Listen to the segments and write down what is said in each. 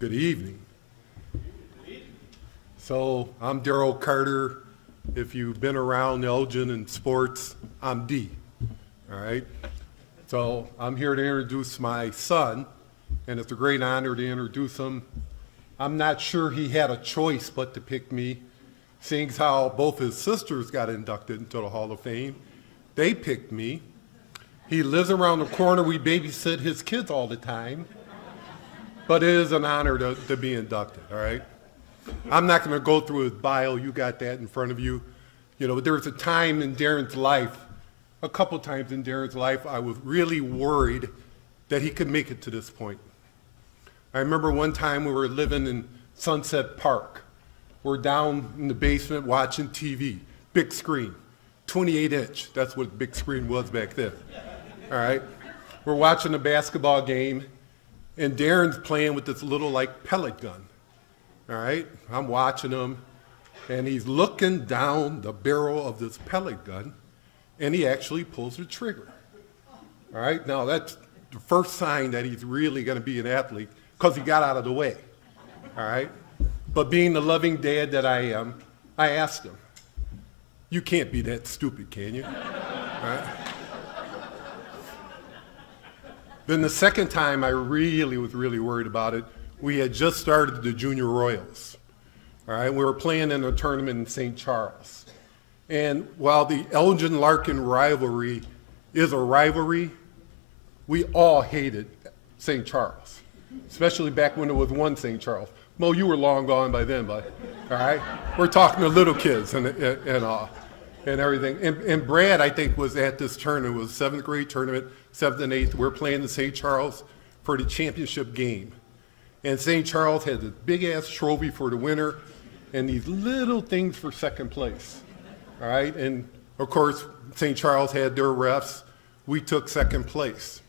Good evening. So I'm Deryn Carter. If you've been around Elgin and sports, I'm D. All right. So I'm here to introduce my son, and it's a great honor to introduce him. I'm not sure he had a choice but to pick me, seeing how both his sisters got inducted into the Hall of Fame. They picked me. He lives around the corner. We babysit his kids all the time. But it is an honor to be inducted, all right? I'm not going to go through his bio. You got that in front of you. You know, there was a time in Deryn's life, a couple times in Deryn's life, I was really worried that he could make it to this point. I remember one time we were living in Sunset Park. We're down in the basement watching TV, big screen, 28-inch. That's what big screen was back then, all right? We're watching a basketball game, and Deryn's playing with this little, like, pellet gun, all right? I'm watching him, and he's looking down the barrel of this pellet gun, and he actually pulls the trigger, all right? Now, that's the first sign that he's really going to be an athlete, because he got out of the way, all right? But being the loving dad that I am, I asked him, you can't be that stupid, can you? All right? Then the second time I was really worried about it, we had just started the Junior Royals. All right, we were playing in a tournament in St. Charles. And while the Elgin-Larkin rivalry is a rivalry, we all hated St. Charles, especially back when it was one St. Charles. Mo, you were long gone by then, but all right? We're talking to little kids and everything. And Brad, I think, was at this tournament. It was a 7th grade tournament, 7th and 8th. We're playing in St. Charles for the championship game. And St. Charles had this big-ass trophy for the winner and these little things for second place, all right? And, of course, St. Charles had their refs. We took second place.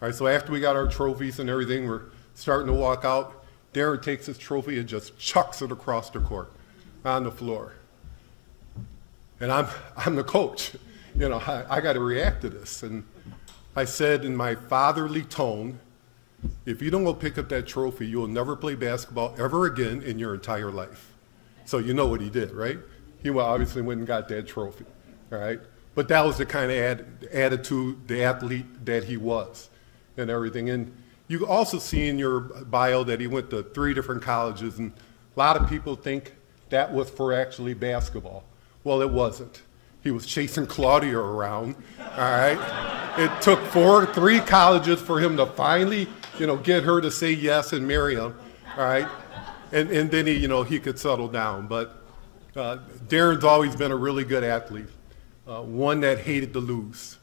All right, so after we got our trophies and everything, we're starting to walk out. Deryn takes his trophy and just chucks it across the court on the floor. And I'm the coach. You know, I got to react to this. And I said in my fatherly tone, if you don't go pick up that trophy, you will never play basketball ever again in your entire life. So you know what he did, right? He obviously went and got that trophy, all right? But that was the kind of attitude, the athlete that he was and everything. And you also see in your bio that he went to 3 different colleges, and a lot of people think that was for actually basketball. Well, it wasn't. He was chasing Claudia around, all right? It took 3 colleges for him to finally, you know, get her to say yes and marry him, all right? And then he, you know, he could settle down. But Deryn's always been a really good athlete, one that hated to lose,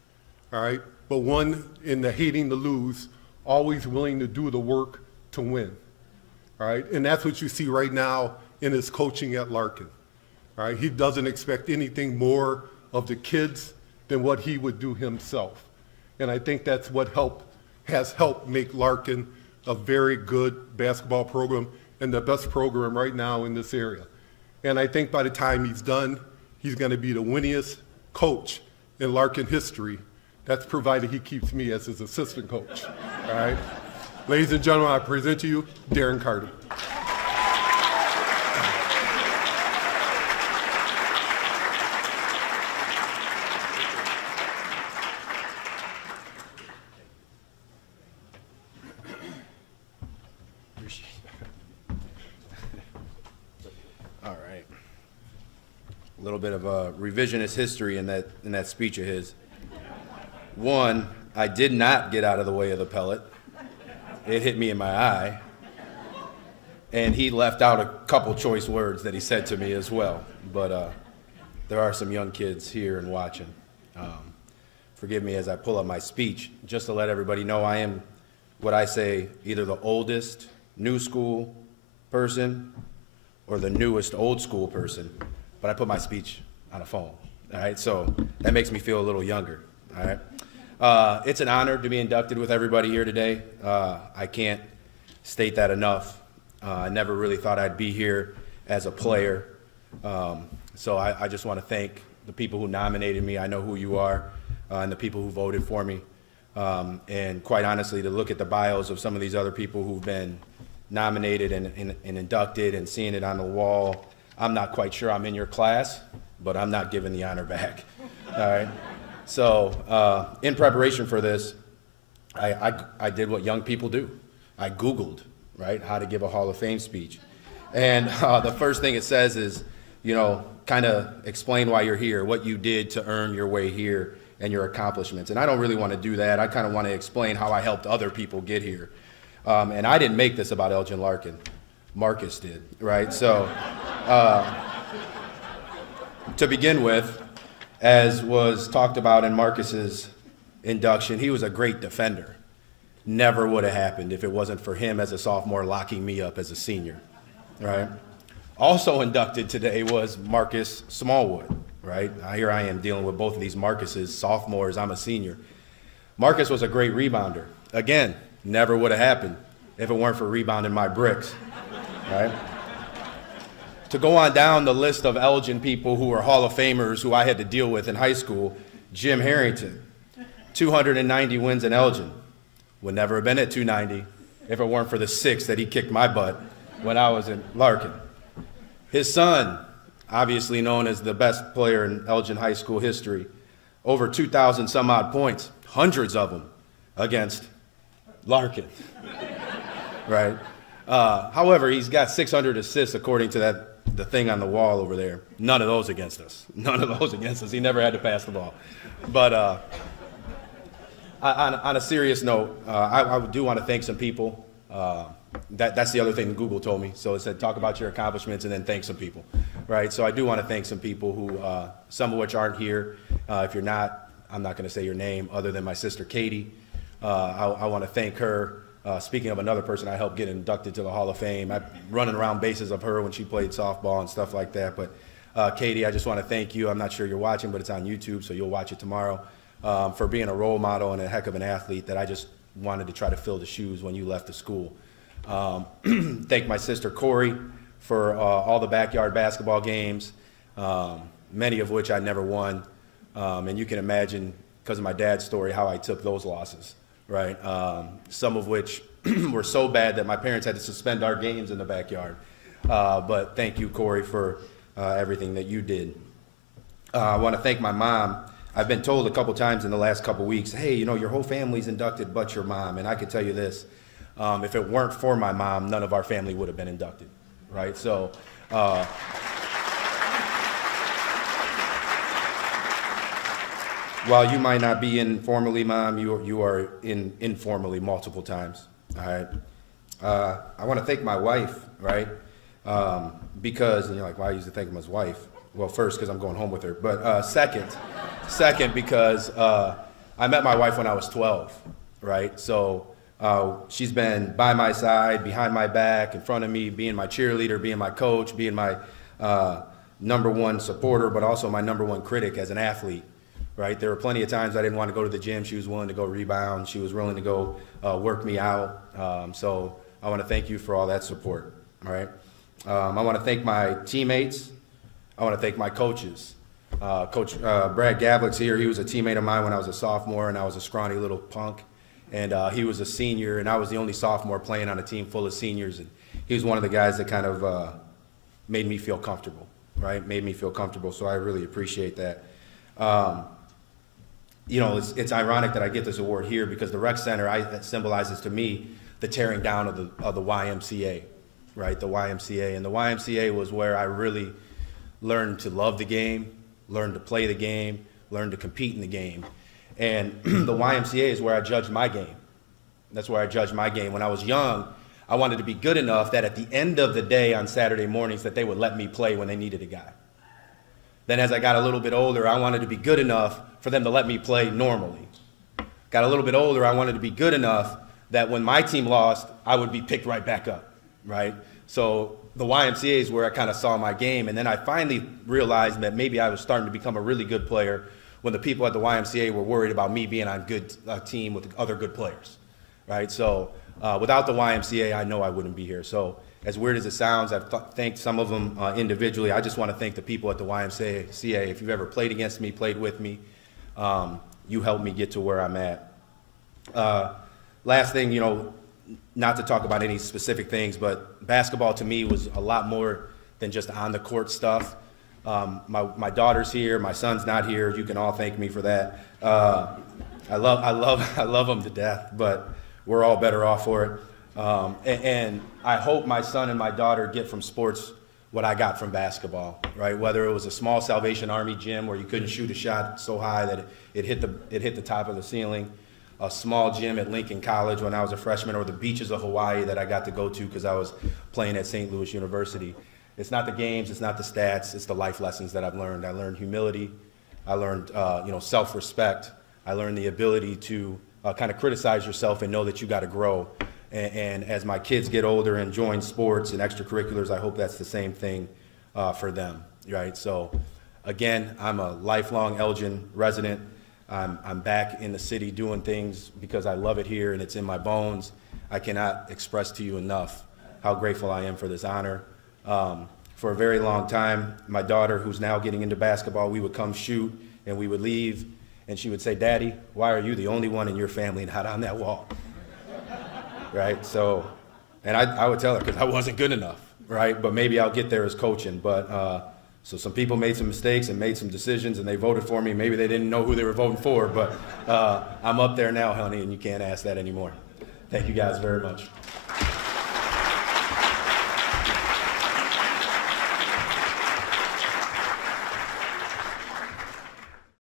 all right? But one in the hating to lose, always willing to do the work to win, all right? And that's what you see right now in his coaching at Larkin, all right? He doesn't expect anything more of the kids than what he would do himself. And I think that's what has helped make Larkin a very good basketball program and the best program right now in this area. And I think by the time he's done, he's going to be the winningest coach in Larkin history. That's provided he keeps me as his assistant coach, all right? Ladies and gentlemen, I present to you Deryn Carter. All right. A little bit of a revisionist history in that speech of his. One, I did not get out of the way of the pellet. It hit me in my eye. And he left out a couple choice words that he said to me as well. But there are some young kids here and watching. Forgive me as I pull up my speech, just to let everybody know I am what I say either the oldest new school person or the newest old school person. But I put my speech on a phone, all right? So that makes me feel a little younger, all right? It's an honor to be inducted with everybody here today. I can't state that enough. I never really thought I'd be here as a player. So I just want to thank the people who nominated me. I know who you are, and the people who voted for me. And quite honestly, to look at the bios of some of these other people who've been nominated and inducted and seeing it on the wall. I'm not quite sure I'm in your class, but I'm not giving the honor back. All right. So in preparation for this, I did what young people do. I Googled, right, how to give a Hall of Fame speech. And the first thing it says is, you know, kind of explain why you're here, what you did to earn your way here and your accomplishments. And I don't really want to do that. I kind of want to explain how I helped other people get here. And I didn't make this about Elgin Larkin. Marcus did, right? So to begin with, as was talked about in Marcus's induction, he was a great defender. Never would have happened if it wasn't for him as a sophomore locking me up as a senior, right? Also inducted today was Marcus Smallwood, right? Here I am dealing with both of these Marcuses, sophomores, I'm a senior. Marcus was a great rebounder. Again, never would have happened if it weren't for rebounding my bricks, right? To go on down the list of Elgin people who were Hall of Famers who I had to deal with in high school, Jim Harrington, 290 wins in Elgin. Would never have been at 290 if it weren't for the 6 that he kicked my butt when I was in Larkin. His son, obviously known as the best player in Elgin High School history, over 2,000 some odd points, hundreds of them against Larkin, right? However, he's got 600 assists according to the thing on the wall over there. None of those against us. None of those against us. He never had to pass the ball. But on a serious note, I do want to thank some people. That's the other thing Google told me. So it said, talk about your accomplishments and then thank some people, right? So I do want to thank some people who, some of which aren't here. If you're not, I'm not going to say your name other than my sister, Katie. I want to thank her. Speaking of another person I helped get inducted to the Hall of Fame, I'm running around bases of her when she played softball and stuff like that. But Katie, I just want to thank you. I'm not sure you're watching, but it's on YouTube, so you'll watch it tomorrow, for being a role model and a heck of an athlete that I just wanted to try to fill the shoes when you left the school. Thank my sister Courier for all the backyard basketball games, many of which I never won. And you can imagine, because of my dad's story, how I took those losses, right? Some of which were so bad that my parents had to suspend our games in the backyard. But thank you, Courier, for everything that you did. I want to thank my mom. I've been told a couple times in the last couple weeks, hey, you know, your whole family's inducted but your mom. And I can tell you this, if it weren't for my mom, none of our family would have been inducted, right? So while you might not be informally mom, you are informally multiple times, all right? I want to thank my wife, right? Because, and you're like, why I used to thank him as wife? Well, first, because I'm going home with her, but second, because I met my wife when I was 12, right? So she's been by my side, behind my back, in front of me, being my cheerleader, being my coach, being my #1 supporter, but also my #1 critic as an athlete, right? There were plenty of times I didn't want to go to the gym. She was willing to go rebound. She was willing to go work me out. So I want to thank you for all that support, all right? I want to thank my teammates. I want to thank my coaches. Coach Brad Gavlick's here. He was a teammate of mine when I was a sophomore, and I was a scrawny little punk. And he was a senior, and I was the only sophomore playing on a team full of seniors. And he was one of the guys that kind of made me feel comfortable, right? Made me feel comfortable, so I really appreciate that. You know, it's ironic that I get this award here because the rec center, that symbolizes to me the tearing down of the YMCA, right? The YMCA. And the YMCA was where I really learned to love the game, learned to play the game, learned to compete in the game. And the YMCA is where I judged my game. That's where I judged my game. When I was young, I wanted to be good enough that at the end of the day on Saturday mornings that they would let me play when they needed a guy. Then as I got a little bit older, I wanted to be good enough for them to let me play normally. Got a little bit older, I wanted to be good enough that when my team lost, I would be picked right back up, right? So the YMCA is where I kind of saw my game, and then I finally realized that maybe I was starting to become a really good player when the people at the YMCA were worried about me being on a team with other good players, right? So without the YMCA, I know I wouldn't be here. So as weird as it sounds, I've thanked some of them individually. I just want to thank the people at the YMCA. If you've ever played against me, played with me, you helped me get to where I'm at. Last thing, you know, not to talk about any specific things, but basketball to me was a lot more than just on the court stuff. My daughter's here, my son's not here. You can all thank me for that. I love them to death, but we're all better off for it. And I hope my son and my daughter get from sports what I got from basketball, right? Whether it was a small Salvation Army gym where you couldn't shoot a shot so high that it hit the top of the ceiling, a small gym at Lincoln College when I was a freshman, or the beaches of Hawaii that I got to go to because I was playing at St. Louis University. It's not the games, it's not the stats, it's the life lessons that I've learned. I learned humility, I learned self-respect, I learned the ability to kind of criticize yourself and know that you got to grow. And as my kids get older and join sports and extracurriculars, I hope that's the same thing for them, right? So again, I'm a lifelong Elgin resident. I'm back in the city doing things because I love it here and it's in my bones. I cannot express to you enough how grateful I am for this honor. For a very long time, my daughter, who's now getting into basketball, we would come shoot and we would leave and she would say, "Daddy, why are you the only one in your family not on that wall?" Right? So, and I would tell her because I wasn't good enough, right? But maybe I'll get there as coaching. But so some people made some mistakes and made some decisions and they voted for me. Maybe they didn't know who they were voting for, but I'm up there now, honey, and you can't ask that anymore. Thank you guys very much.